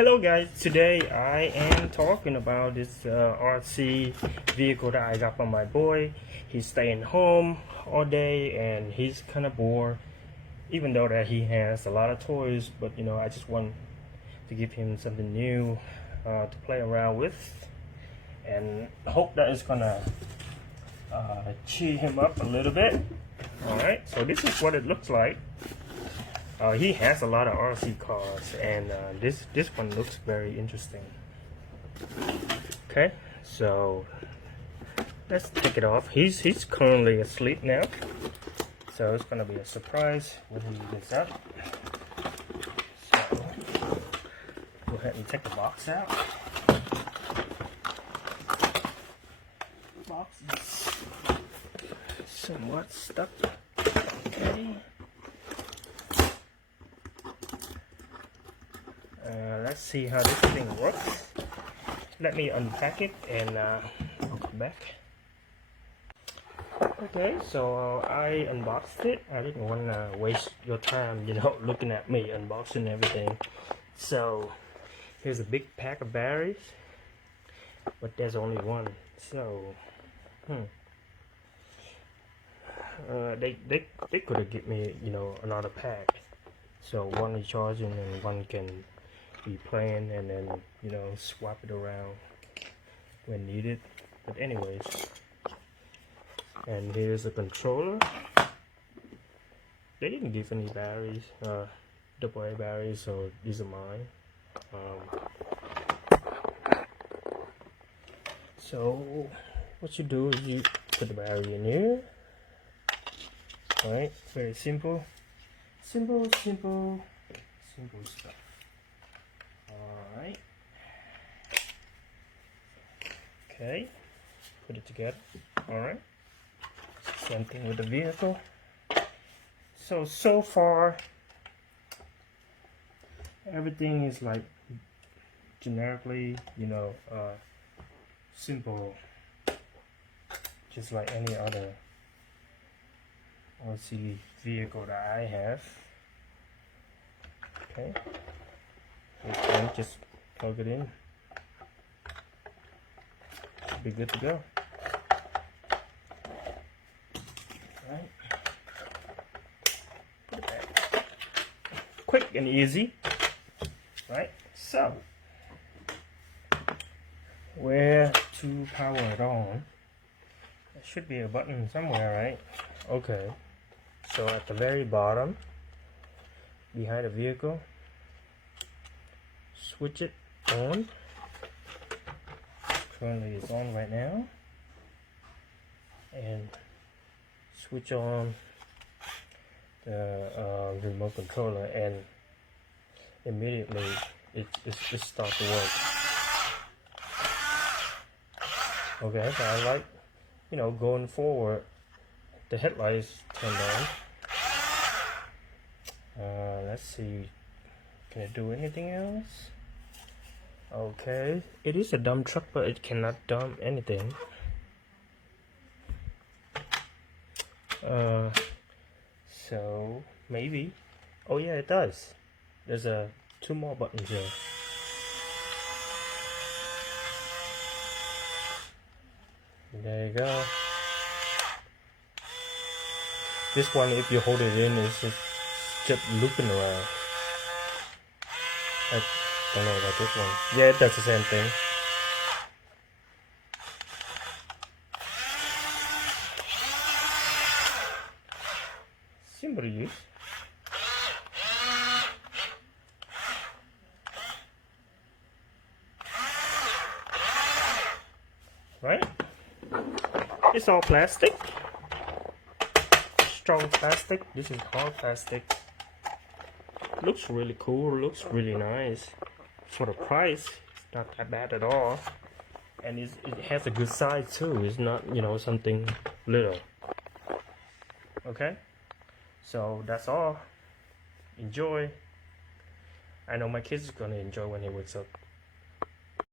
Hello guys, today I am talking about this RC vehicle that I got from my boy. He's staying home all day and he's kind of bored, even though that he has a lot of toys, but you know, I just want to give him something new to play around with, and I hope that it's gonna cheer him up a little bit. Alright, so this is what it looks like. He has a lot of RC cars, and this one looks very interesting. Okay, so let's take it off. He's currently asleep now, so it's gonna be a surprise when he gets up. So go ahead and take the box out. The box is somewhat stuck. Okay. Let's see how this thing works. Let me unpack it and I'll come back. Okay, so I unboxed it. I didn't want to waste your time, you know, looking at me unboxing everything. So here's a big pack of batteries, but there's only one. So they could have given me, you know, another pack. So one is charging and one can be playing, and then, you know, swap it around when needed. But anyways, and here's the controller. They didn't give any batteries, AA batteries, so these are mine. So what you do is you put the battery in here. Alright, very simple stuff. Alright. Okay. Put it together. Alright. Same thing with the vehicle. So far everything is like generically, you know, simple, just like any other RC vehicle that I have. Okay, just plug it in. Should be good to go. Right. Put it back. Quick and easy. Right. So, where to power it on? There should be a button somewhere, right? Okay. So at the very bottom, behind the vehicle, switch it on. Currently it's on right now, and switch on the remote controller, and immediately it starts to work. Okay, so I like, you know, going forward, the headlights turned on. Let's see, can it do anything else? Okay, it is a dump truck, but it cannot dump anything. So maybe, oh yeah, it does. There's two more buttons here. There you go. This one, if you hold it in, it's just looping around. I don't know about this one. Yeah, it does the same thing. Simple to use. Right? It's all plastic. Strong plastic. This is hard plastic. Looks really cool, looks really nice. For the price, it's not that bad at all. And it has a good size too. It's not, you know, something little. Okay? So that's all. Enjoy. I know my kids is gonna enjoy when he wakes up.